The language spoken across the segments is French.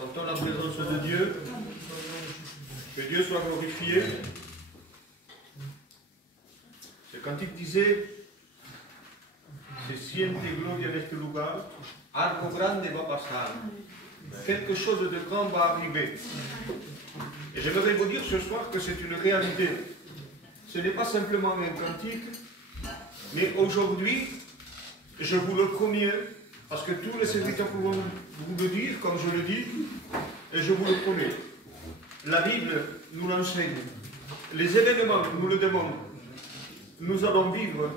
Sentons la présence de Dieu. Que Dieu soit glorifié. Ce cantique disait, se siente gloria en este lugar, algo grande va pasar. Quelque chose de grand va arriver. Et j'aimerais vous dire ce soir que c'est une réalité. Ce n'est pas simplement un cantique, mais aujourd'hui, je vous le promets, parce que tous les serviteurs pourront vous le dire, comme je le dis, et je vous le promets. La Bible nous l'enseigne. Les événements nous le demandent. Nous allons vivre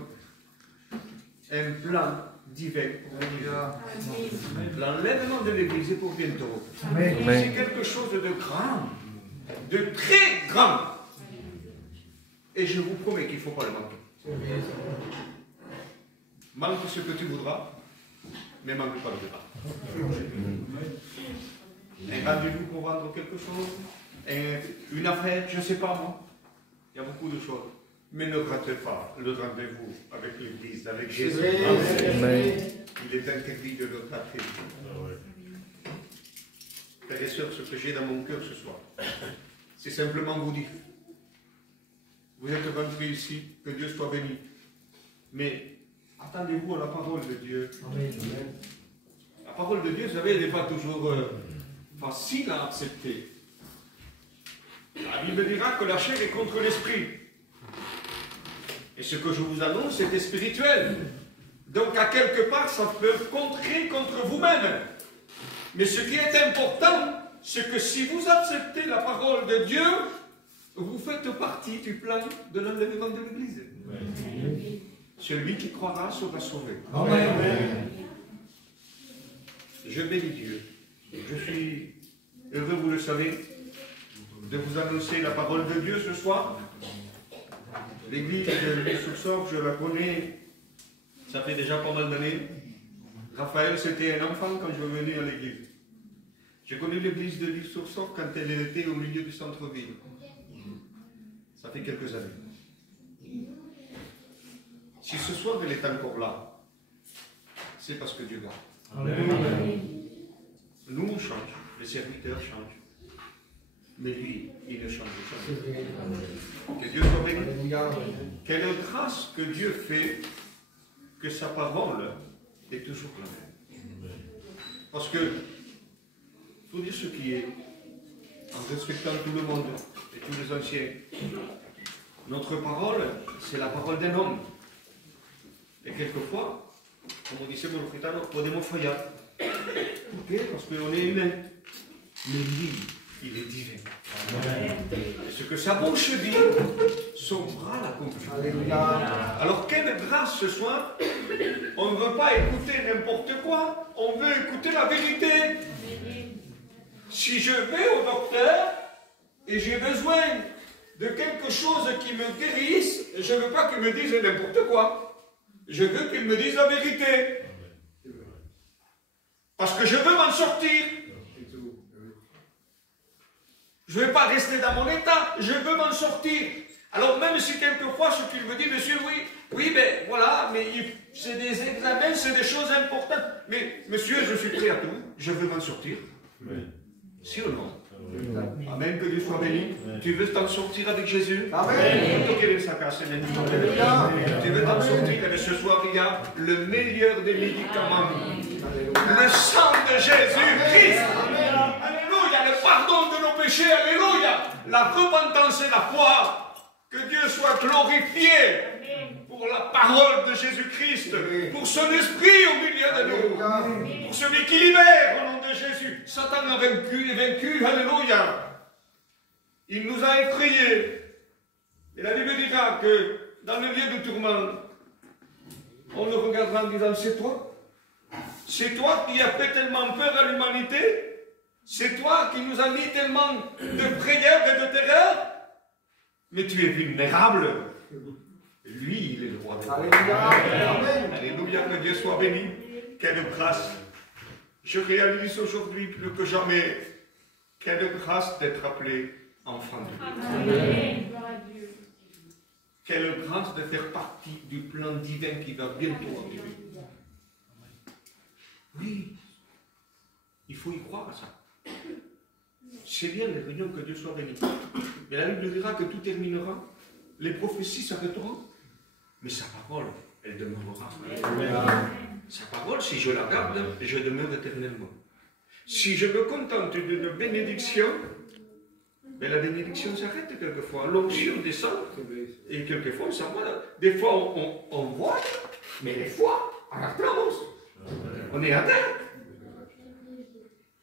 un plan divin pour l'Église. L'enlèvement de l'Église est pour bientôt. C'est quelque chose de grand, de très grand. Et je vous promets qu'il ne faut pas le manquer. Manque ce que tu voudras, mais manque pas le débat. Un rendez-vous pour vendre quelque chose, une affaire, je ne sais pas moi. Il y a beaucoup de choses. Mais ne ratez pas le rendez-vous avec l'Église, avec Jésus. Amen. Il est interdit de le rater. Frères et sœurs, ce que j'ai dans mon cœur ce soir, c'est simplement vous dire, vous êtes rentrés ici, que Dieu soit béni. Mais attendez-vous à la parole de Dieu. Amen. La parole de Dieu, vous savez, elle n'est pas toujours facile à accepter. La Bible dira que la chair est contre l'esprit. Et ce que je vous annonce, c'était spirituel. Donc, à quelque part, ça peut contrer contre vous-même. Mais ce qui est important, c'est que si vous acceptez la parole de Dieu, vous faites partie du plan de l'enlèvement de l'Église. Celui qui croira sera sauvé. Amen. Je bénis Dieu. Je suis heureux, vous le savez, de vous annoncer la parole de Dieu ce soir. L'église de l'Île-sur-Sorgue, je la connais, ça fait déjà pas mal d'années. Raphaël, c'était un enfant quand je venais à l'église. J'ai connu l'église de l'Île-sur-Sorgue quand elle était au milieu du centre-ville. Ça fait quelques années. Si ce soir elle est encore là, c'est parce que Dieu garde. Nous, on change, les serviteurs changent. Mais lui, il ne change jamais. Que Dieu soit béni. Quelle grâce que Dieu fait que sa parole est toujours la même. Parce que, il faut dire ce qui est, en respectant tout le monde et tous les anciens, notre parole, c'est la parole d'un homme. Et quelquefois, comme on disait mon fritano, podemos fallar. Parce qu'on est humain. Mais lui, il est divin. Ce que sa bouche dit, son bras l'accomplit. Alors quelle grâce ce soir. On ne veut pas écouter n'importe quoi, on veut écouter la vérité. Si je vais au docteur et j'ai besoin de quelque chose qui me guérisse, je ne veux pas qu'il me dise n'importe quoi. Je veux qu'il me dise la vérité. Parce que je veux m'en sortir. Je ne vais pas rester dans mon état, je veux m'en sortir. Alors même si quelquefois ce qu'il me dit, monsieur, oui, mais voilà, mais c'est des examens, c'est des choses importantes. Mais monsieur, je suis prêt à tout, je veux m'en sortir. Si ou non? Amen, que Dieu soit béni. Tu veux t'en sortir avec Jésus? Amen. Tu veux t'en sortir, mais ce soir il y a le meilleur des médicaments. Le sang de Jésus-Christ. Alléluia, le pardon de nos péchés, alléluia. La repentance et la foi. Que Dieu soit glorifié pour la parole de Jésus-Christ, pour son esprit au milieu de nous, pour celui qui libère au nom de Jésus. Satan a vaincu et vaincu, alléluia. Il nous a effrayés. Et la Bible dira que dans le lieu de tourment, on le regardera en disant, c'est toi? C'est toi qui as fait tellement peur à l'humanité? C'est toi qui nous as mis tellement de prières et de terreur? Mais tu es vulnérable. Lui, il est le roi des rois. Alléluia. Alléluia, que Dieu soit béni. Quelle grâce. Je réalise aujourd'hui plus que jamais quelle grâce d'être appelé enfant de Dieu. Quelle grâce de faire partie du plan divin qui va bientôt arriver. Oui, il faut y croire à ça. C'est bien les réunions, que Dieu soit béni. Mais la Bible dira que tout terminera, les prophéties s'arrêteront, mais sa parole, elle demeurera. Sa parole, si je la garde, je demeure éternellement. Si je me contente d'une bénédiction, mais la bénédiction s'arrête quelquefois. L'onction descend, et quelquefois on s'en va. Des fois on voit, mais des fois on applaudit. On est à terre.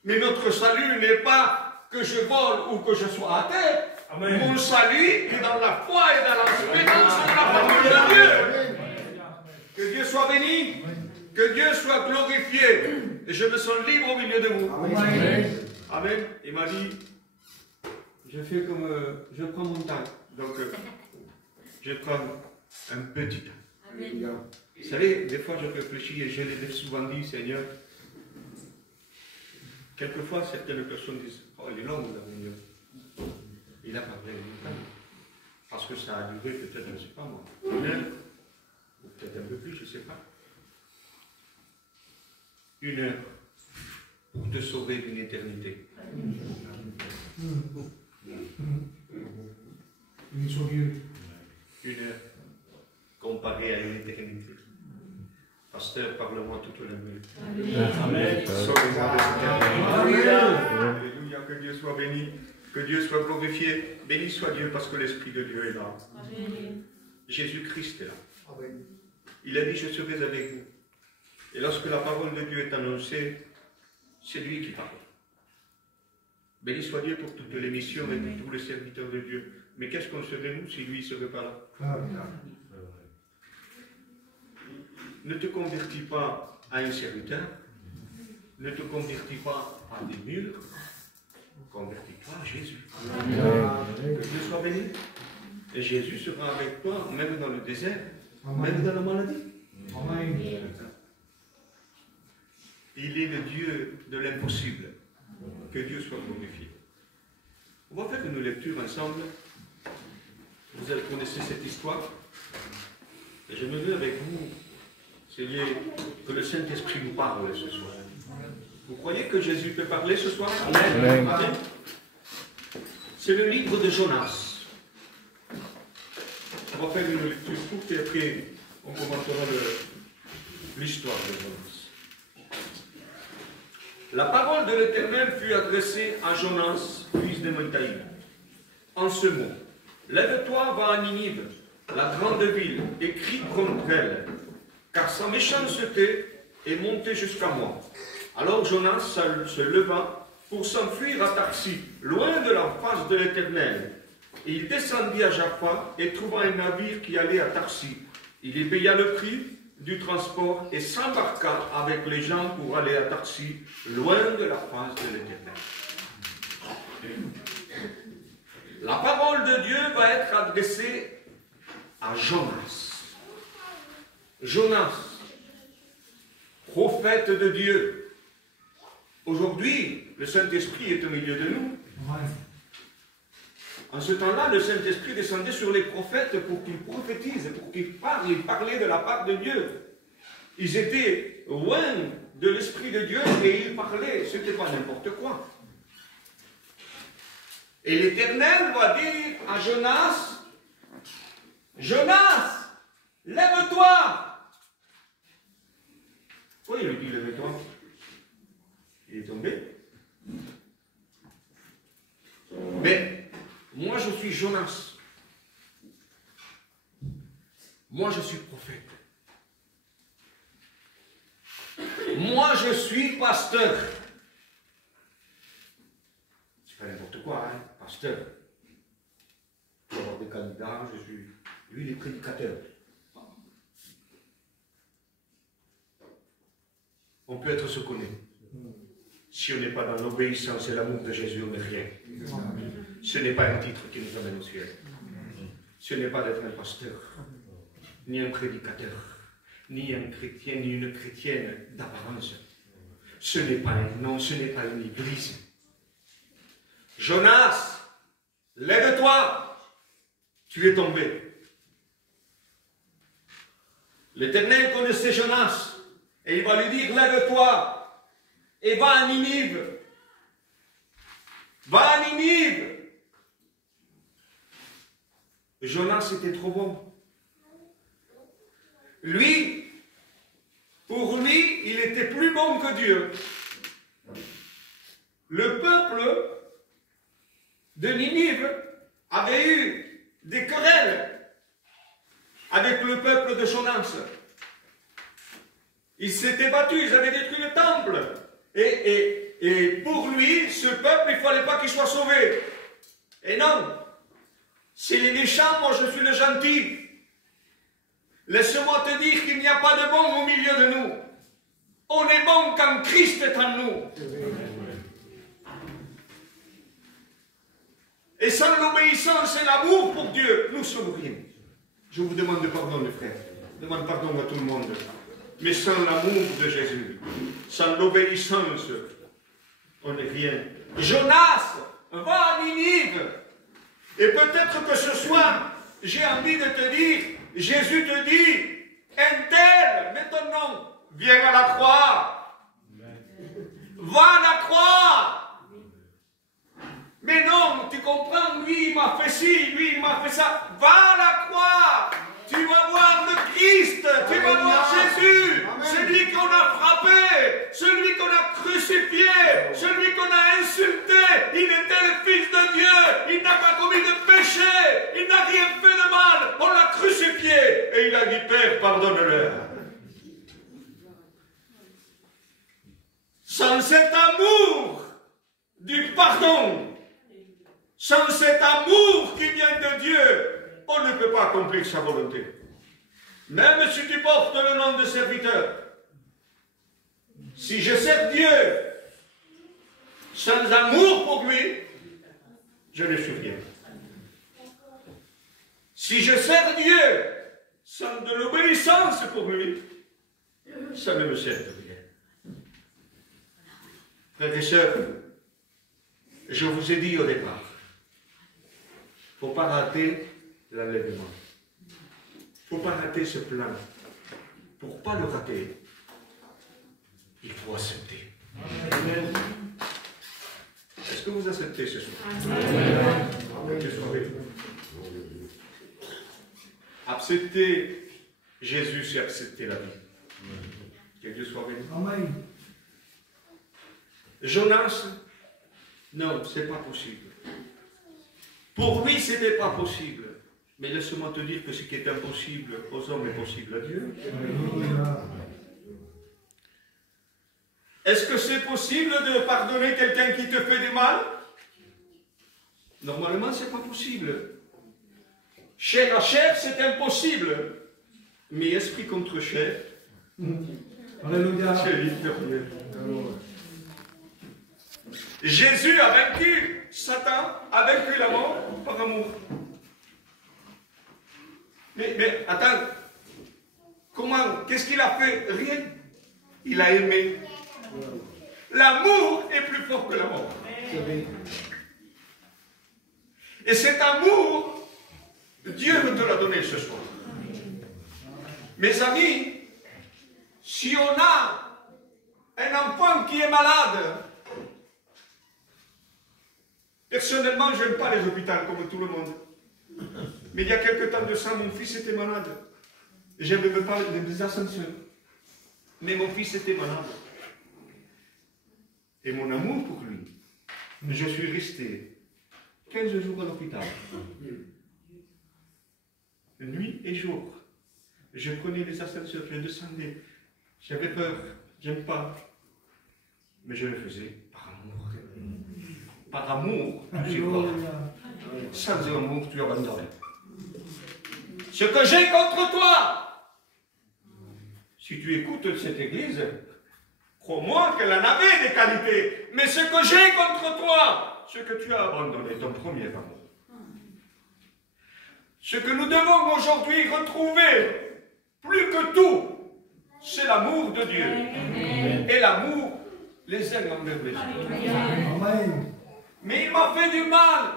Mais notre salut n'est pas que je vole ou que je sois à terre. Amen. Mon salut est dans la foi et dans l'espérance de la parole de Dieu. Que Dieu soit béni, que Dieu soit glorifié. Et je me sens libre au milieu de vous. Amen. Amen. Il m'a dit, je fais comme, je prends mon temps. Donc, je prends un petit temps. Amen. Vous savez, des fois je réfléchis et je l'ai souvent dit, Seigneur, quelquefois certaines personnes disent, oh, elle est longue la réunion. Il a parlé longtemps. Parce que ça a duré peut-être, je ne sais pas moi, une heure, ou peut-être un peu plus, je ne sais pas. Une heure pour te sauver d'une éternité. Une heure comparée à une éternité. Pasteur, parle-moi toute la nuit. Amen. Sauvez-moi de cette éternité. Alléluia, que Dieu soit béni, que Dieu soit glorifié. Béni soit Dieu parce que l'Esprit de Dieu est là. Jésus-Christ est là. Amen. Il a dit, je serai avec vous. Et lorsque la parole de Dieu est annoncée, c'est lui qui parle. Béni soit Dieu pour toutes les missions et pour tous les serviteurs de Dieu. Mais qu'est-ce qu'on serait nous si lui ne serait pas là? Ne te convertis pas à un serviteur, ne te convertis pas à des murs, convertis-toi à Jésus. Que Dieu soit béni. Et Jésus sera avec toi, même dans le désert, même dans la maladie. Amen. Il est le Dieu de l'impossible. Que Dieu soit glorifié. On va faire une lecture ensemble. Vous connaissez cette histoire. Et je me veux avec vous, Seigneur, que le Saint-Esprit nous parle ce soir. Vous croyez que Jésus peut parler ce soir? Amen. Amen. C'est le livre de Jonas. On va faire une lecture courte et après on commentera l'histoire de Jonas. La parole de l'Éternel fut adressée à Jonas, fils de Amittai, en ce mot. Lève-toi, va à Ninive, la grande ville, et crie contre elle, car sa méchanceté est montée jusqu'à moi. Alors Jonas se leva pour s'enfuir à Tarsis, loin de la face de l'Éternel. Et il descendit à Jaffa et trouva un navire qui allait à Tarsis. Il y paya le prix du transport et s'embarqua avec les gens pour aller à Tarsis, loin de la face de l'Éternel. La parole de Dieu va être adressée à Jonas. Jonas, prophète de Dieu. Aujourd'hui, le Saint-Esprit est au milieu de nous. En ce temps-là, le Saint-Esprit descendait sur les prophètes pour qu'ils prophétisent, pour qu'ils parlent, ils parlaient de la part de Dieu. Ils étaient loin de l'Esprit de Dieu et ils parlaient, ce n'était pas n'importe quoi. Et l'Éternel va dire à Jonas, Jonas, lève-toi. Pourquoi il lui dit lève-toi? Il est tombé. Mais moi je suis Jonas. Moi je suis prophète. Moi je suis pasteur. C'est pas n'importe quoi, hein, pasteur. Je vais avoir des candidats, je suis. Lui, il est prédicateur. On peut être ce qu'on est. Si on n'est pas dans l'obéissance et l'amour de Jésus, on n'est rien. Ce n'est pas un titre qui nous amène au ciel. Ce n'est pas d'être un pasteur, ni un prédicateur, ni un chrétien, ni une chrétienne d'apparence. Ce n'est pas un nom, ce n'est pas une église. Jonas, lève-toi, tu es tombé. L'Éternel connaissait Jonas, et il va lui dire, lève-toi, et va à Ninive. Va à Ninive. Jonas était trop bon. Lui, pour lui, il était plus bon que Dieu. Le peuple de Ninive avait eu des querelles avec le peuple de Jonas. Ils s'étaient battus, ils avaient détruit le temple. Et pour lui, ce peuple, il ne fallait pas qu'il soit sauvé. Et non, c'est les méchants, moi je suis le gentil. Laisse-moi te dire qu'il n'y a pas de bon au milieu de nous. On est bon quand Christ est en nous. Et sans l'obéissance et l'amour pour Dieu, nous sommes rien. Je vous demande pardon, les frères. Je demande pardon à tout le monde. Mais sans l'amour de Jésus, sans l'obéissance, on n'est rien. Jonas va à Ninive. Et peut-être que ce soir, j'ai envie de te dire, Jésus te dit, un tel, mets ton nom, viens à la croix. Va à la croix. Mais non, tu comprends, lui il m'a fait ci, lui il m'a fait ça. Va à la croix. Tu vas voir le Christ, tu vas voir Jésus, celui qu'on a frappé, celui qu'on a crucifié, celui qu'on a insulté. Il était le Fils de Dieu, il n'a pas commis de péché, il n'a rien fait de mal, on l'a crucifié. Et il a dit, Père, pardonne-leur. Sans cet amour du pardon, sans cet amour qui vient de Dieu, on ne peut pas accomplir sa volonté. Même si tu portes le nom de serviteur, si je sers Dieu sans amour pour lui, je ne suis rien. Si je sers Dieu sans de l'obéissance pour lui, ça ne me sert de rien. Frères et sœurs, je vous ai dit au départ, il ne faut pas rater l'enlèvement. Il ne faut pas rater ce plan. Pour ne pas le rater, il faut accepter. Amen. Est-ce que vous acceptez ce soir? Amen. Que soit avec vous. Accepter Jésus, c'est accepter la vie. Que Dieu soit avec vous. Amen. Jonas, non, ce n'est pas possible. Pour lui, ce n'était pas possible. Mais laisse-moi te dire que ce qui est impossible aux hommes est possible à Dieu. Est-ce que c'est possible de pardonner quelqu'un qui te fait du mal? Normalement, ce n'est pas possible. Chair à chair, c'est impossible. Mais esprit contre chair, c'est victorieux. Jésus a vaincu Satan, a vaincu la mort par amour. Mais attends, comment, qu'est-ce qu'il a fait? Rien. Il a aimé. L'amour est plus fort que la mort. Et cet amour, Dieu veut te l'a donner ce soir. Mes amis, si on a un enfant qui est malade, personnellement, je n'aime pas les hôpitaux comme tout le monde. Mais il y a quelque temps de ça, mon fils était malade. Je ne veux pas des ascensions. Mais mon fils était malade. Et mon amour pour lui, je suis resté 15 jours à l'hôpital. Nuit et jour. Je prenais les ascenseurs, je descendais. J'avais peur, j'aime pas. Mais je le faisais par amour. Par amour, tu sais pas. Sans amour, tu abandonnes. Ce que j'ai contre toi, si tu écoutes cette église, crois-moi qu'elle en avait des qualités. Mais ce que j'ai contre toi, ce que tu as abandonné, ton premier amour. Ce que nous devons aujourd'hui retrouver, plus que tout, c'est l'amour de Dieu. Amen. Et l'amour les uns envers les autres. Mais il m'a fait du mal.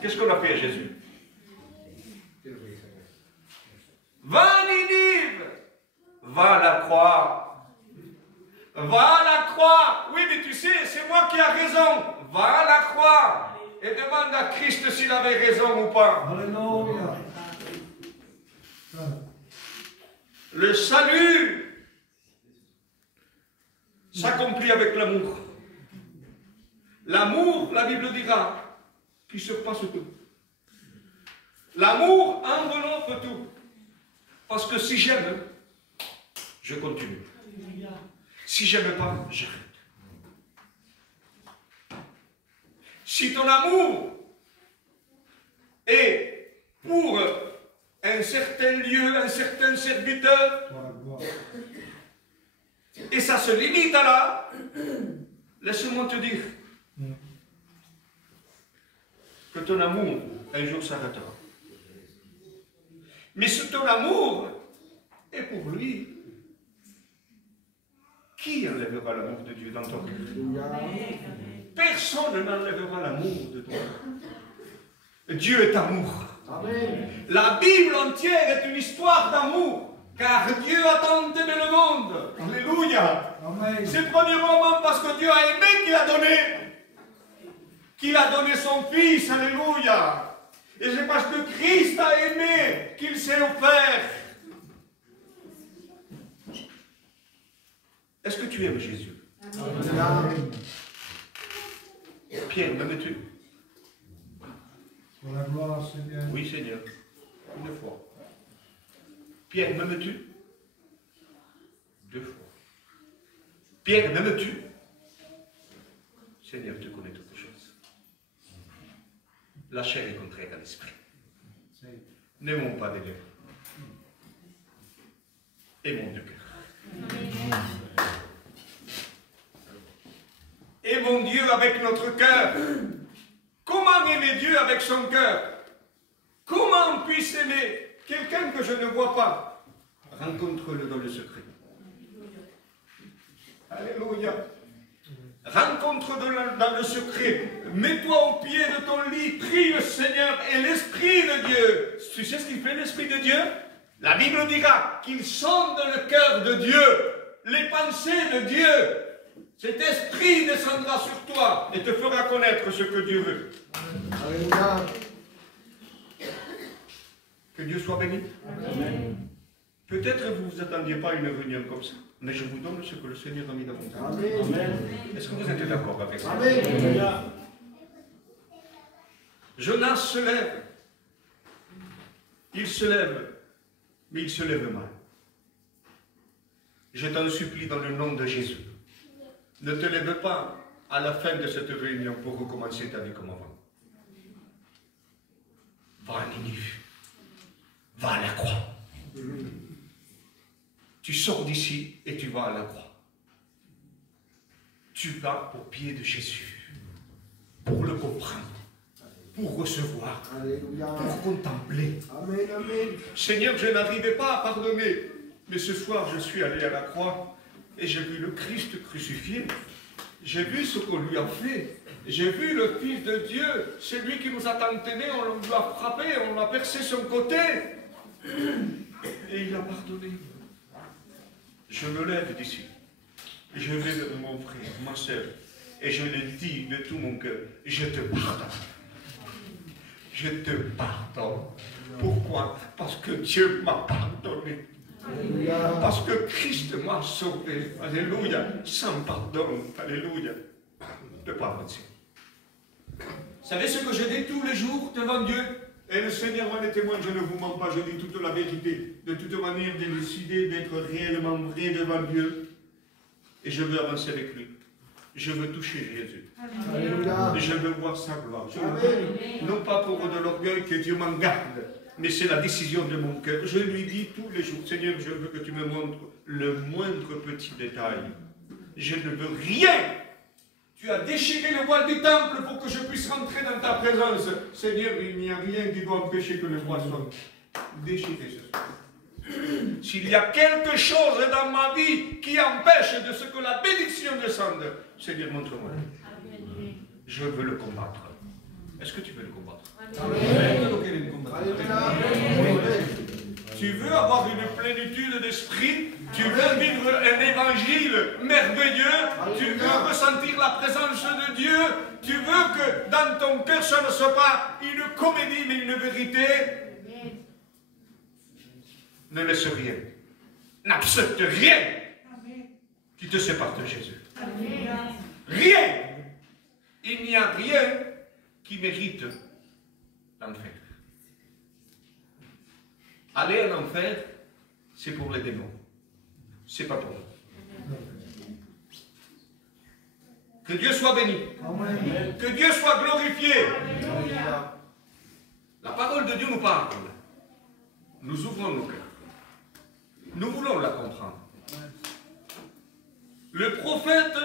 Qu'est-ce qu'on a fait à Jésus? Va à Ninive, va à la croix. Va à la croix. Oui, mais tu sais, c'est moi qui ai raison. va à la croix et demande à Christ s'il avait raison ou pas. Alléluia. Le salut s'accomplit avec l'amour. L'amour, la Bible dira, qui surpasse tout. L'amour enveloppe tout. Parce que si j'aime, je continue. Si j'aime pas, j'arrête. Si ton amour est pour un certain lieu, un certain serviteur, et ça se limite à là, laisse-moi te dire que ton amour, un jour s'arrêtera. Mais si ton amour est pour lui, qui enlèvera l'amour de Dieu dans ton cœur? Personne n'enlèvera l'amour de toi. Dieu est amour. Amen. La Bible entière est une histoire d'amour, car Dieu a tant aimé le monde. Alléluia. C'est premièrement parce que Dieu a aimé qu'il a donné son Fils. Alléluia. Et c'est parce que Christ a aimé qu'il s'est offert. Est-ce que tu aimes Jésus? Amen. Pierre, m'aimes-tu? Pour la gloire, Seigneur. Oui, Seigneur. Une fois. Pierre, m'aimes-tu? Deux fois. Pierre, m'aimes-tu? Seigneur, tu connais toutes choses. La chair est contraire à l'esprit. N'aimons pas des lèvres. Aimons du cœur. Aimons Dieu avec notre cœur. Comment aimer Dieu avec son cœur? Comment on puisse aimer quelqu'un que je ne vois pas? Rencontre-le dans le secret. Alléluia. Rencontre-le dans le secret. Mets-toi au pied de ton lit. Prie le Seigneur et l'Esprit de Dieu. Tu sais ce qu'il fait l'Esprit de Dieu? La Bible dira qu'il sonde le cœur de Dieu, les pensées de Dieu. Cet esprit descendra sur toi et te fera connaître ce que Dieu veut. Alléluia. Que Dieu soit béni. Peut-être vous ne vous attendiez pas à une réunion comme ça, mais je vous donne ce que le Seigneur a mis dans mon cœur. Est-ce que vous êtes d'accord avec ça? Amen. Jonas se lève. Il se lève, mais il se lève mal. Je t'en supplie dans le nom de Jésus. Ne te lève pas à la fin de cette réunion pour recommencer ta vie comme avant. Va à Ninive. Va à la croix. Tu sors d'ici et tu vas à la croix. Tu vas au pied de Jésus pour le comprendre, pour recevoir, pour contempler. Amen, amen. Seigneur, je n'arrivais pas à pardonner, mais ce soir je suis allé à la croix et j'ai vu le Christ crucifié. J'ai vu ce qu'on lui a fait. J'ai vu le Fils de Dieu, c'est lui qui nous a tant aimés, on lui a frappé, on a percé son côté. Et il a pardonné. Je me lève d'ici. Je vais vers mon frère, ma soeur, et je le dis de tout mon cœur, je te pardonne. Je te pardonne. Pourquoi? Parce que Dieu m'a pardonné. Alléluia. Parce que Christ m'a sauvé. Alléluia. Sans pardon. Alléluia. De pardon. Vous savez ce que je dis tous les jours devant Dieu? Et le Seigneur m'en est témoin, je ne vous mens pas, je dis toute la vérité. De toute manière, de décider d'être réellement vrai devant Dieu. Et je veux avancer avec lui. Je veux toucher Jésus. Alléluia. Et je veux voir sa gloire. Je veux, non pas pour de l'orgueil, que Dieu m'en garde, mais c'est la décision de mon cœur. Je lui dis tous les jours, Seigneur, je veux que tu me montres le moindre petit détail. Je ne veux rien. Tu as déchiré le voile du temple pour que je puisse rentrer dans ta présence. Seigneur, il n'y a rien qui doit empêcher que le voile soit déchiré ce soir. S'il y a quelque chose dans ma vie qui empêche de ce que la bénédiction descende, Seigneur, montre-moi. Je veux le combattre. Est-ce que tu veux le combattre? Tu veux avoir une plénitude d'esprit? Tu veux vivre un évangile merveilleux? Tu veux ressentir la présence de Dieu? ton cœur, ça ne soit pas une comédie, mais une vérité. Ne laisse rien, n'accepte rien qui te sépare de Jésus. Rien. Il n'y a rien qui mérite l'enfer. Aller en enfer, c'est pour les démons. C'est pas pour nous. Que Dieu soit béni. Amen. Que Dieu soit glorifié. La parole de Dieu nous parle. Nous ouvrons nos cœurs. Nous voulons la comprendre. Le prophète,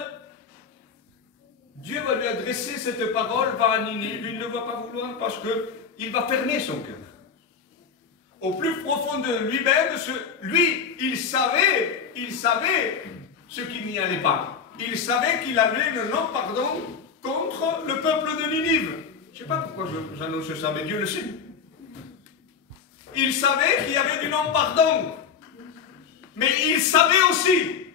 Dieu va lui adresser cette parole, va à Ninive, il ne va pas vouloir parce qu'il va fermer son cœur. Au plus profond de lui-même, lui, il savait ce qu'il n'y allait pas. Il savait qu'il avait le non-pardon contre le peuple de Ninive. Je ne sais pas pourquoi j'annonce ça, mais Dieu le sait. Il savait qu'il y avait du non-pardon. Mais il savait aussi,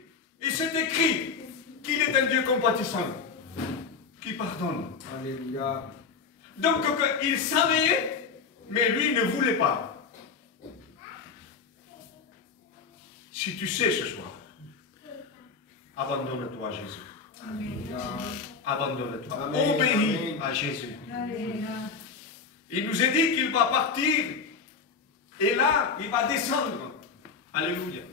et c'est écrit, qu'il est un Dieu compatissant, qui pardonne. Alléluia. Donc il savait, mais lui ne voulait pas. Si tu sais ce soir, abandonne-toi à Jésus. Alléluia. Abandonne-toi. Amen. Obéis à Jésus. Il nous est dit qu'il va partir, et là, il va descendre. Alléluia.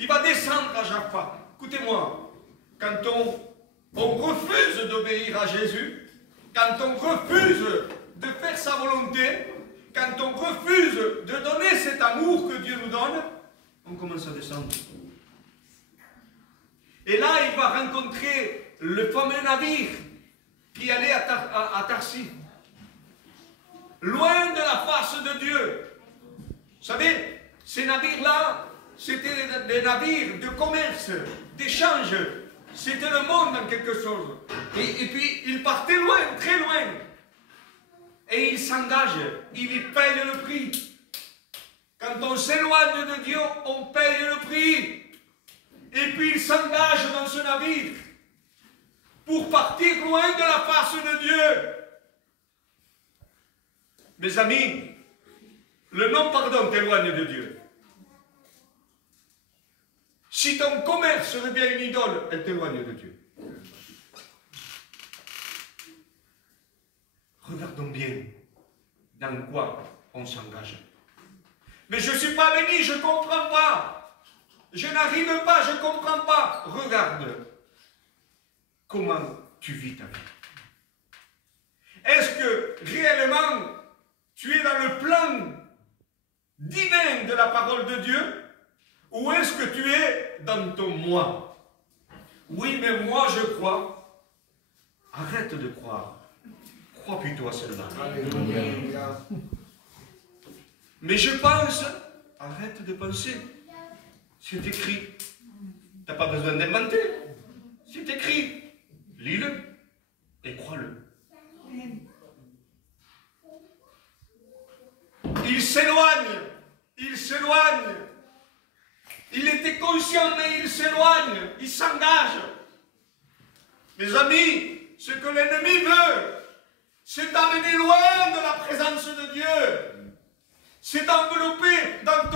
Il va descendre à Jaffa. Écoutez-moi, quand on refuse d'obéir à Jésus, quand on refuse de faire sa volonté, quand on refuse de donner cet amour que Dieu nous donne, on commence à descendre. Et là, il va rencontrer le fameux navire qui allait à Tarsis. Loin de la face de Dieu. Vous savez, ces navires-là, c'était des navires de commerce, d'échange. C'était le monde en quelque chose. Et puis, il partait loin, très loin. Et il s'engage. Il y paye le prix. Quand on s'éloigne de Dieu, on paye le prix. Et puis, il s'engage dans ce navire pour partir loin de la face de Dieu. Mes amis, le non-pardon t'éloigne de Dieu. Si ton commerce devient une idole, elle t'éloigne de Dieu. Regardons bien dans quoi on s'engage. Mais je ne suis pas béni, je ne comprends pas. Je n'arrive pas, je ne comprends pas. Regarde comment tu vis ta vie. Est-ce que réellement tu es dans le plan divin de la parole de Dieu? Ou est-ce que tu es dans ton moi? Oui, mais moi je crois. Arrête de croire. Crois plutôt à cela. Alléluia. Mais je pense. Arrête de penser. C'est écrit. Tu n'as pas besoin d'inventer. C'est écrit. Lis-le et crois-le. Il s'éloigne. Il s'éloigne. Il était conscient, mais il s'éloigne, il s'engage. Mes amis, ce que l'ennemi veut, c'est t'amener loin de la présence de Dieu. C'est t'envelopper dans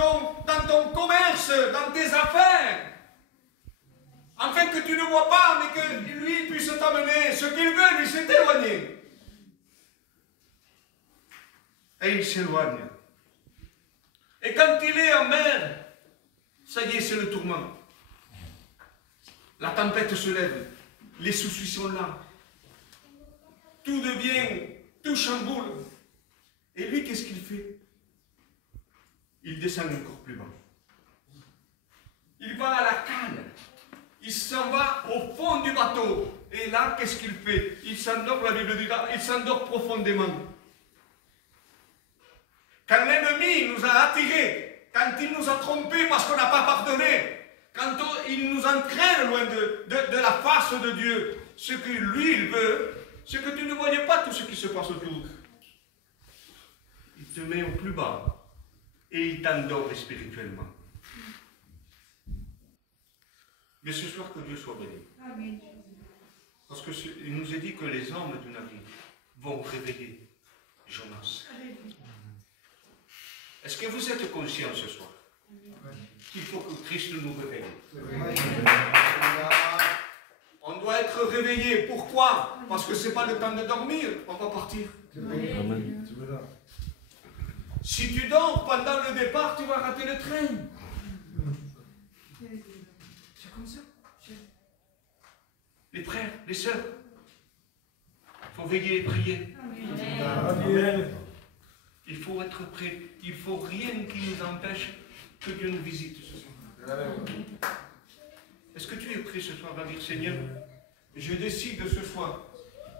ton commerce, dans tes affaires. Afin que tu ne vois pas, mais que lui puisse t'amener. Ce qu'il veut, lui, c'est t'éloigner. Et il s'éloigne. Et quand il est en mer, ça y est, c'est le tourment. La tempête se lève. Les soucis sont là. Tout devient, tout chamboule. Et lui, qu'est-ce qu'il fait? Il descend encore plus bas. Il va à la cale. Il s'en va au fond du bateau. Et là, qu'est-ce qu'il fait? Il s'endort, la Bible dit là, il s'endort profondément. Quand l'ennemi nous a attirés, quand il nous a trompés parce qu'on n'a pas pardonné, quand il nous entraîne loin de la face de Dieu, ce que lui, il veut, c'est que tu ne voyais pas tout ce qui se passe autour. Il te met au plus bas et il t'endort spirituellement. Mais ce soir, que Dieu soit béni. Parce qu'il nous est dit que les hommes du navire vont réveiller Jonas. Est-ce que vous êtes conscient ce soir qu'il faut que Christ nous réveille? On doit être réveillé. Pourquoi? Parce que ce n'est pas le temps de dormir. On va partir. Amen. Si tu dors pendant le départ, tu vas rater le train. C'est comme ça. Les frères, les sœurs, il faut veiller et prier. Amen. Il faut être prêt. Il ne faut rien qui nous empêche que Dieu nous visite ce soir. Est-ce que tu es prêt ce soir à dire, Seigneur, je décide ce soir,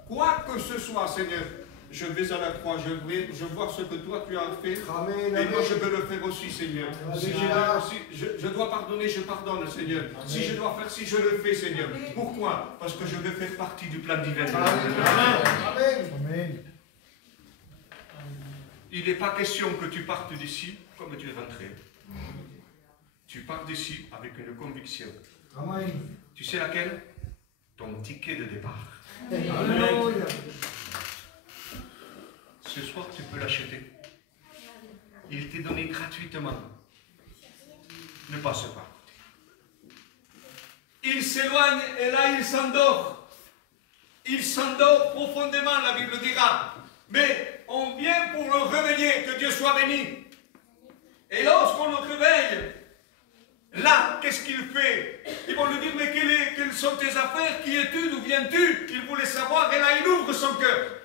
quoi que ce soit, Seigneur, je vais à la croix, je vois ce que toi tu as fait, Amen. et moi je veux le faire aussi, Seigneur. Si je dois pardonner, je pardonne, Seigneur. Si je dois faire, si je le fais, Seigneur. Pourquoi? Parce que je veux faire partie du plan divin. Amen. Il n'est pas question que tu partes d'ici comme tu es rentré. Tu pars d'ici avec une conviction. Amen. Tu sais laquelle? Ton ticket de départ. Alléluia. Ce soir, tu peux l'acheter. Il t'est donné gratuitement. Ne passe pas. Il s'éloigne et là, il s'endort. Il s'endort profondément, la Bible dira. Mais on vient pour le réveiller, que Dieu soit béni. Et lorsqu'on le réveille, là, qu'est-ce qu'il fait? Ils vont lui dire, mais quelles sont tes affaires? Qui es-tu? D'où viens-tu? Il voulait savoir, et là, il ouvre son cœur.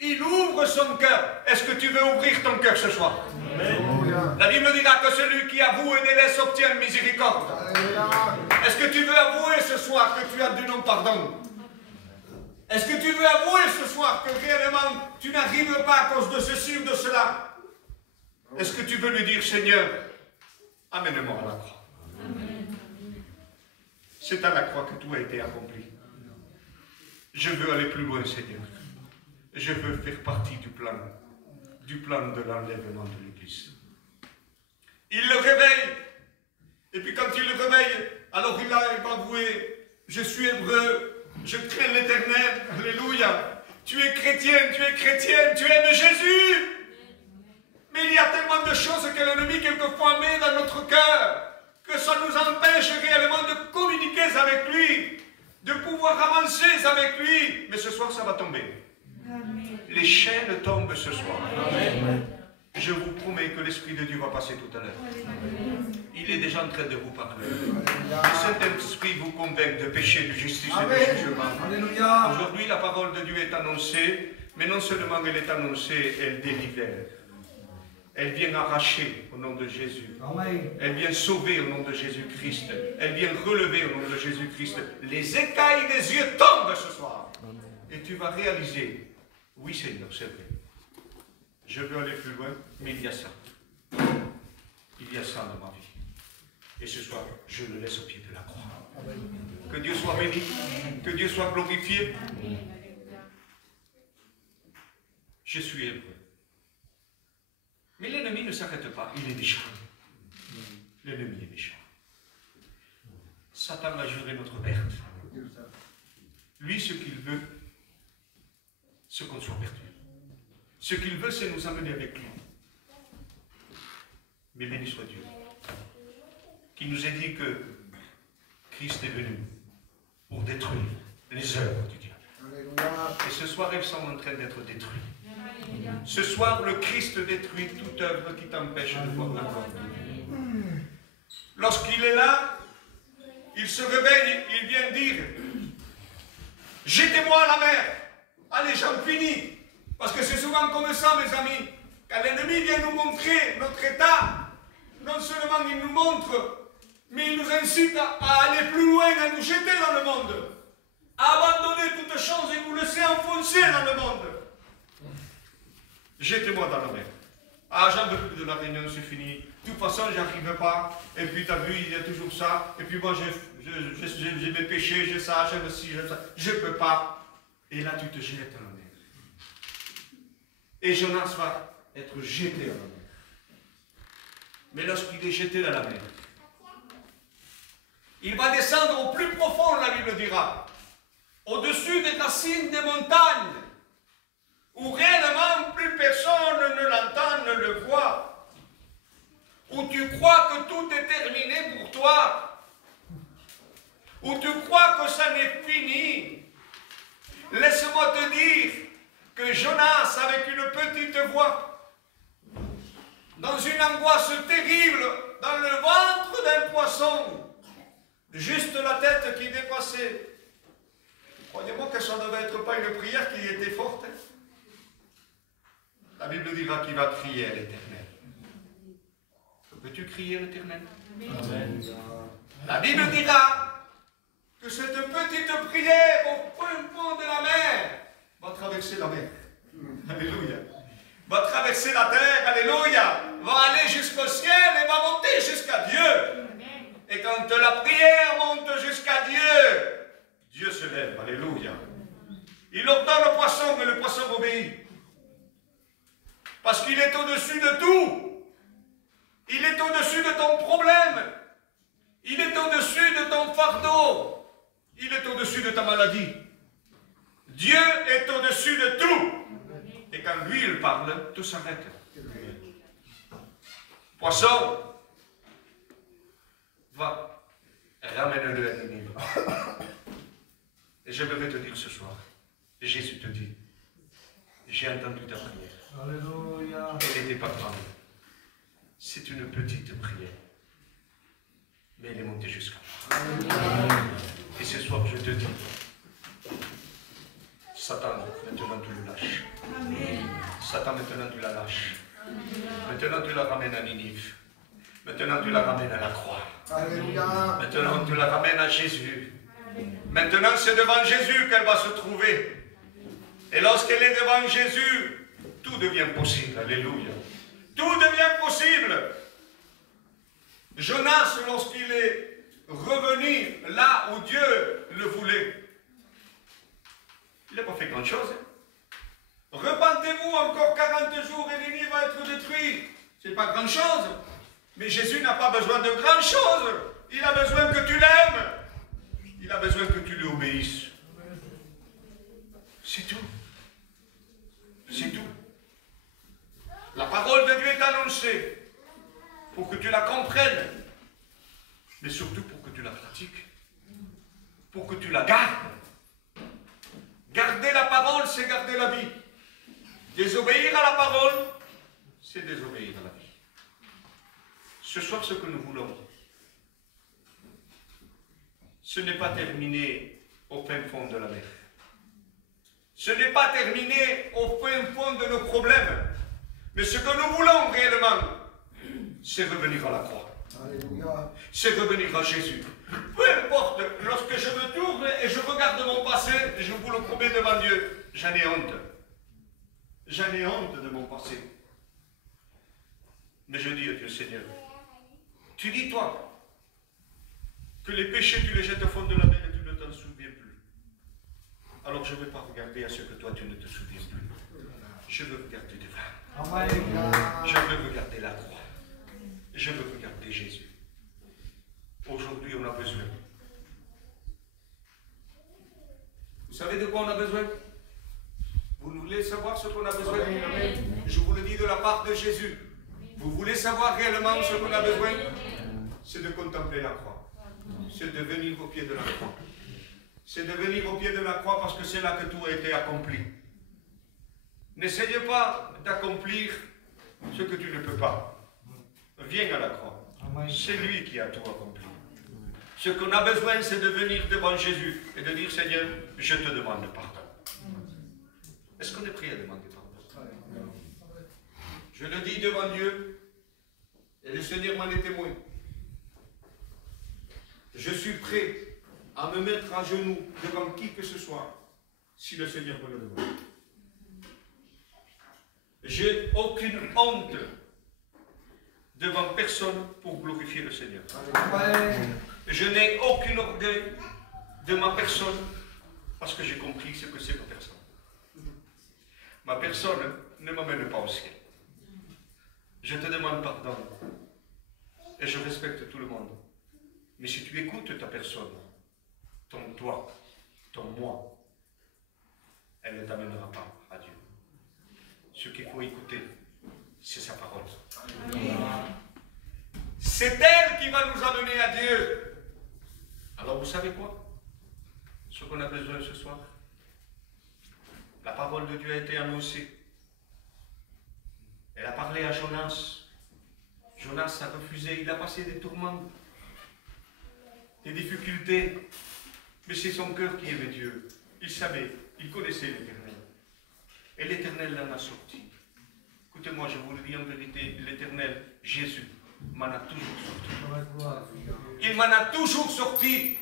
Il ouvre son cœur. Est-ce que tu veux ouvrir ton cœur ce soir? Alléluia. La Bible dira que celui qui avoue et délaisse obtient miséricorde. Alléluia. Est-ce que tu veux avouer ce soir que tu as du non-pardon? Est-ce que tu veux avouer ce soir que réellement tu n'arrives pas à cause de ceci ou de cela? Est-ce que tu veux lui dire, Seigneur, amène-moi à la croix? C'est à la croix que tout a été accompli. Je veux aller plus loin, Seigneur. Je veux faire partie du plan de l'enlèvement de l'Église. Il le réveille. Et puis quand il le réveille, alors il va avouer, je suis hébreu, je crains l'Éternel, alléluia. Tu es chrétienne, tu aimes Jésus. Mais il y a tellement de choses que l'ennemi quelquefois met dans notre cœur, que ça nous empêche réellement de communiquer avec lui, de pouvoir avancer avec lui. Mais ce soir, ça va tomber. Amen. Les chaînes tombent ce soir. Amen. Je vous promets que l'Esprit de Dieu va passer tout à l'heure. Il est déjà en train de vous parler. Le Saint-Esprit vous convainc de péché, de justice et de jugement. Aujourd'hui, la parole de Dieu est annoncée, mais non seulement elle est annoncée, elle délivre. Elle vient arracher au nom de Jésus. Amen. Elle vient sauver au nom de Jésus-Christ. Elle vient relever au nom de Jésus-Christ. Les écailles des yeux tombent ce soir. Amen. Et tu vas réaliser, oui Seigneur, c'est vrai. Je veux aller plus loin, mais il y a ça. Il y a ça dans ma vie. Et ce soir, je le laisse au pied de la croix. Amen. Que Dieu soit béni, que Dieu soit glorifié. Je suis hébreu. Mais l'ennemi ne s'arrête pas, il est méchant. L'ennemi est méchant. Satan a juré notre perte. Lui, ce qu'il veut, c'est qu'on soit perdu. Ce qu'il veut, c'est nous amener avec lui. Mais béni soit Dieu, qui nous a dit que Christ est venu pour détruire les œuvres du diable. Et ce soir, elles sont en train d'être détruites. Ce soir, le Christ détruit toute œuvre qui t'empêche de voir la gloire de Dieu. Lorsqu'il est là, il se réveille, il vient dire, jetez-moi à la mer. Allez, j'en finis. Parce que c'est souvent comme ça, mes amis. Quand l'ennemi vient nous montrer notre état, non seulement il nous montre, mais il nous incite à aller plus loin, à nous jeter dans le monde, à abandonner toutes choses et nous laisser enfoncer dans le monde. Jetez-moi dans la mer. Ah, j'en veux plus de la réunion, c'est fini. De toute façon, j'y arrive pas. Et puis, tu as vu, il y a toujours ça. Et puis, moi, j'ai mes péchés, j'ai ça, j'aime ci, j'aime ça. Je ne peux pas. Et là, tu te jettes dans la mer. Et Jonas va être jeté dans la mer. Mais lorsqu'il est jeté dans la mer, il va descendre au plus profond, la Bible dira. Au-dessus des racines des montagnes. Où le vois, où tu crois que tout est terminé pour toi, où tu crois que ça n'est fini, laisse-moi te dire que Jonas, avec une petite voix, dans une angoisse terrible, dans le ventre d'un poisson, juste la tête qui dépassait, croyez-moi que ça ne devait être pas une prière qui était forte. La Bible dira qu'il va crier à l'Éternel. Peux-tu crier à l'Éternel? La Bible dira que cette petite prière au fin fond de la mer va traverser la mer. Alléluia. Va traverser la terre, alléluia. Va aller jusqu'au ciel et va monter jusqu'à Dieu. Et quand la prière monte jusqu'à Dieu, Dieu se lève, alléluia. Il ordonne au poisson et le poisson obéit. Parce qu'il est au-dessus de tout. Il est au-dessus de ton problème. Il est au-dessus de ton fardeau. Il est au-dessus de ta maladie. Dieu est au-dessus de tout. Et quand lui, il parle, tout s'arrête. Poisson, va, ramène-le à Ninive. Et je vais te dire ce soir, Jésus te dit, j'ai entendu ta prière. Alléluia. Elle n'était pas grande. C'est une petite prière. Mais elle est montée jusqu'à moi. Et ce soir, je te dis, Satan, maintenant tu le lâches. Satan, maintenant tu la lâches. Maintenant tu la ramènes à Ninive. Maintenant tu la ramènes à la croix. Alléluia. Maintenant tu la ramènes à Jésus. Maintenant c'est devant Jésus qu'elle va se trouver. Et lorsqu'elle est devant Jésus, tout devient possible. Alléluia. Tout devient possible. Jonas, lorsqu'il est revenu là où Dieu le voulait, il n'a pas fait grand chose. Repentez-vous, encore 40 jours et Ninive va être détruit. Ce n'est pas grand chose. Mais Jésus n'a pas besoin de grand chose. Il a besoin que tu l'aimes. Il a besoin que tu lui obéisses. C'est tout. C'est tout. La parole de Dieu est annoncée pour que tu la comprennes, mais surtout pour que tu la pratiques, pour que tu la gardes. Garder la parole, c'est garder la vie. Désobéir à la parole, c'est désobéir à la vie. Ce soir, ce que nous voulons, ce n'est pas terminé au fin fond de la mer. Ce n'est pas terminé au fin fond de nos problèmes. Mais ce que nous voulons réellement, c'est revenir à la croix. Alléluia. C'est revenir à Jésus. Peu importe, lorsque je me tourne et je regarde mon passé, je vous le promets devant Dieu, j'en ai honte. J'en ai honte de mon passé. Mais je dis à Dieu, Seigneur, tu dis toi, que les péchés, tu les jettes au fond de la mer et tu ne t'en souviens plus. Alors je ne vais pas regarder à ce que toi, tu ne te souviens plus. Je veux regarder devant. Amen. Je veux regarder la croix. Je veux regarder Jésus. Aujourd'hui, on a besoin. Vous savez de quoi on a besoin? Vous voulez savoir ce qu'on a besoin? Je vous le dis de la part de Jésus. Vous voulez savoir réellement ce qu'on a besoin? C'est de contempler la croix. C'est de venir au pied de la croix. C'est de venir au pied de la croix parce que c'est là que tout a été accompli. N'essayez pas d'accomplir ce que tu ne peux pas. Viens à la croix. C'est lui qui a tout accompli. Ce qu'on a besoin, c'est de venir devant Jésus et de dire, Seigneur, je te demande pardon. Est-ce qu'on est prêt à demander pardon? Je le dis devant Dieu et le Seigneur m'en est témoin. Je suis prêt à me mettre à genoux devant qui que ce soit si le Seigneur me le demande. J'ai aucune honte devant personne pour glorifier le Seigneur. Amen. Je n'ai aucun orgueil de ma personne parce que j'ai compris ce que c'est ma personne. Ma personne ne m'amène pas au ciel. Je te demande pardon et je respecte tout le monde. Mais si tu écoutes ta personne, ton toi, ton moi, elle ne t'amènera pas à Dieu. Ce qu'il faut écouter, c'est c'est sa parole. C'est elle qui va nous amener à Dieu. Alors vous savez quoi? Ce qu'on a besoin ce soir, la parole de Dieu a été annoncée. Elle a parlé à Jonas. Jonas a refusé, il a passé des tourments, des difficultés. Mais c'est son cœur qui aimait Dieu. Il savait, il connaissait l'Éternel. Et l'Éternel l'en a sorti. Écoutez-moi, je vous le dis en vérité, l'Éternel, Jésus, m'en a toujours sorti. Il m'en a toujours sorti.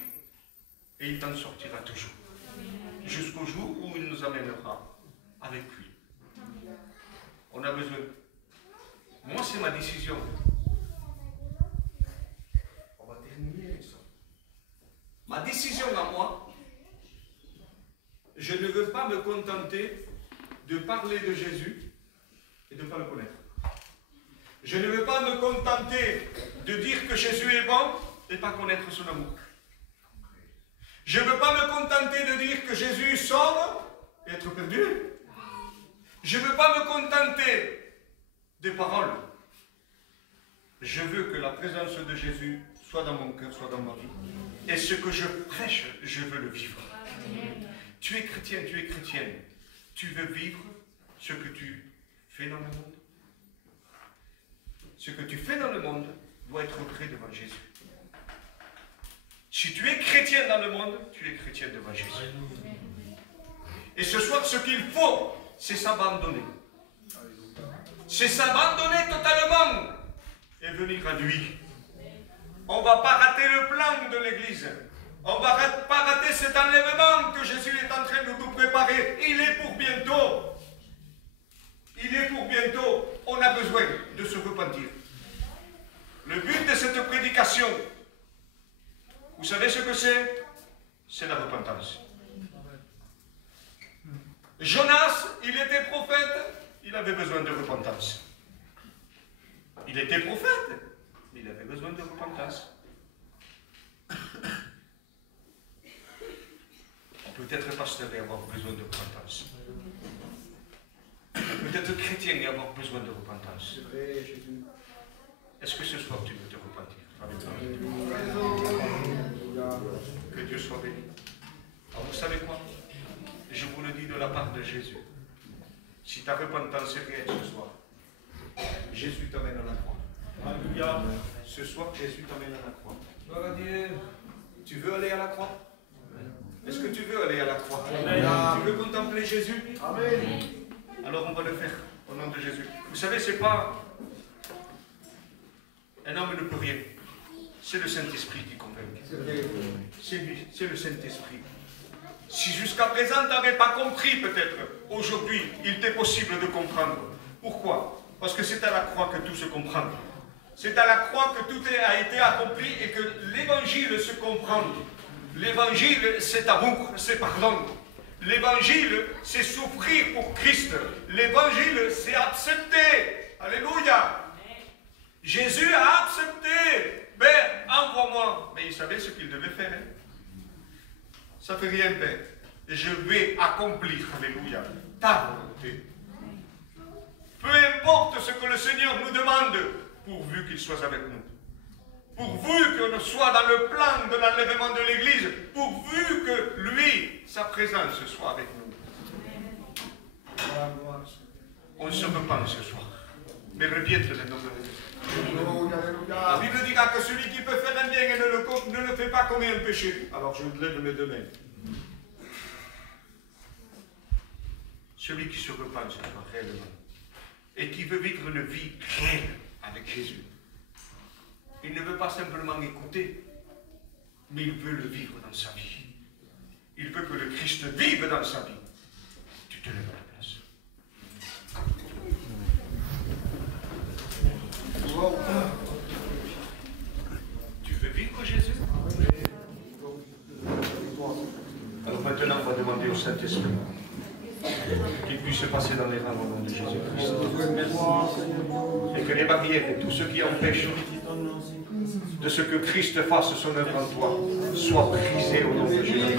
Et il t'en sortira toujours. Jusqu'au jour où il nous amènera avec lui. On a besoin. Moi, c'est ma décision. On va terminer avec ça. Ma décision à moi, je ne veux pas me contenter de parler de Jésus et de ne pas le connaître. Je ne veux pas me contenter de dire que Jésus est bon et pas connaître son amour. Je ne veux pas me contenter de dire que Jésus sauve et être perdu. Je ne veux pas me contenter des paroles. Je veux que la présence de Jésus soit dans mon cœur, soit dans ma vie. Et ce que je prêche, je veux le vivre. Tu es chrétien, tu es chrétienne. Tu veux vivre ce que tu fais dans le monde. Ce que tu fais dans le monde doit être vrai devant Jésus. Si tu es chrétien dans le monde, tu es chrétien devant Jésus. Et ce soir, ce qu'il faut, c'est s'abandonner. C'est s'abandonner totalement et venir à lui. On ne va pas rater le plan de l'Église. On ne va pas rater cet enlèvement que Jésus est en train de nous préparer. Il est pour bientôt. Il est pour bientôt. On a besoin de se repentir. Le but de cette prédication, vous savez ce que c'est? C'est la repentance. Jonas, il était prophète, il avait besoin de repentance. Il était prophète, mais il avait besoin de repentance. On peut être pasteur et avoir besoin de repentance. On peut être chrétien et avoir besoin de repentance. Est-ce que ce soir tu veux te repentir? Que Dieu soit béni. Alors vous savez quoi? Je vous le dis de la part de Jésus. Si ta repentance est réelle ce soir, Jésus t'amène à la croix. Alléluia. Ce soir, Jésus t'amène à la croix. Gloire à Dieu. Tu veux aller à la croix? Est-ce que tu veux aller à la croix? Amen. Tu veux contempler Jésus? Amen. Alors on va le faire au nom de Jésus. Vous savez, c'est pas... Un homme ne peut rien. C'est le Saint-Esprit qui convainc. C'est lui, c'est le Saint-Esprit. Si jusqu'à présent tu n'avais pas compris peut-être, aujourd'hui, il t'est possible de comprendre. Pourquoi? Parce que c'est à la croix que tout se comprend. C'est à la croix que tout a été accompli et que l'évangile se comprend. L'évangile, c'est amour, c'est pardon. L'évangile, c'est souffrir pour Christ. L'évangile, c'est accepter. Alléluia. Jésus a accepté. Père, envoie-moi. Mais il savait ce qu'il devait faire. Hein? Ça ne fait rien, Père. Je vais accomplir, alléluia, ta volonté. Peu importe ce que le Seigneur nous demande, pourvu qu'il soit avec nous. Pourvu qu'on soit dans le plan de l'enlèvement de l'Église, pourvu que lui, sa présence soit avec nous. On se repent ce soir. Mais repiète le nom de Dieu. La Bible dira que celui qui peut faire un bien et ne le fait pas commet un péché. Alors je vous lève mes deux mains. Celui qui se repent ce soir réellement et qui veut vivre une vie réelle avec Jésus. Il ne veut pas simplement écouter, mais il veut le vivre dans sa vie. Il veut que le Christ vive dans sa vie. Tu te lèves à la place. Tu veux vivre Jésus? Alors maintenant, on va demander au Saint-Esprit qu'il puisse se passer dans les rangs au nom de Jésus-Christ. Et que les barrières et tout ce qui empêche de ce que Christ fasse son œuvre en toi soient brisés au nom de Jésus-Christ.